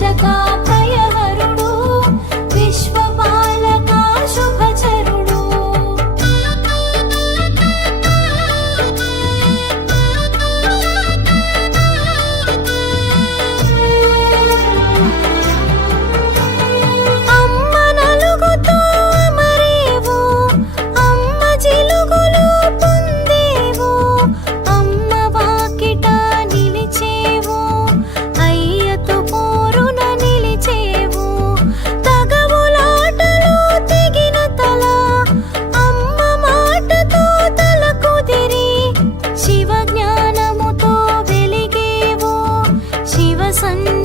check up Vasantha